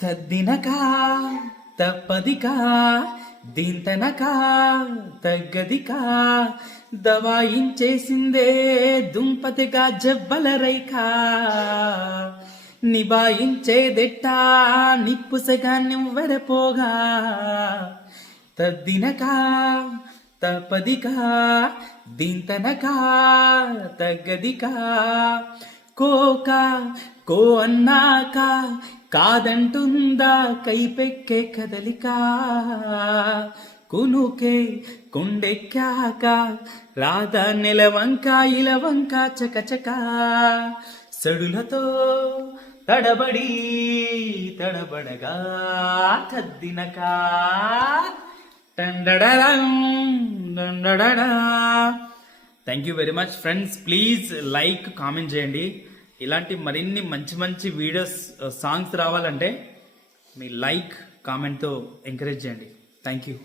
తద్దినక తప్పదిక దీంతనక తగ్గదిక దవాయించేసిందే దుంపతిగా జబ్బల రైక నిబాయించేదెట్టా నిప్పుసగా నివ్వెరపోగా తద్దినక తప్పదిక దీంతనక తగ్గదిక కోక కో అన్నాక కాదంటుందా కైపెక్కే కదలిక కునుకే కొండెక్కాక రాధా నెలవంక ఇలవంక చకచక సడులతో తడబడి తడబడగా తద్దినక thank you very much friends. Please like comment చేయండి. ఇలాంటి మరిన్ని మంచి మంచి వీడియోస్ సాంగ్స్ రావాలంటే మీ లైక్ కామెంట్తో ఎంకరేజ్ చేయండి. Thank you.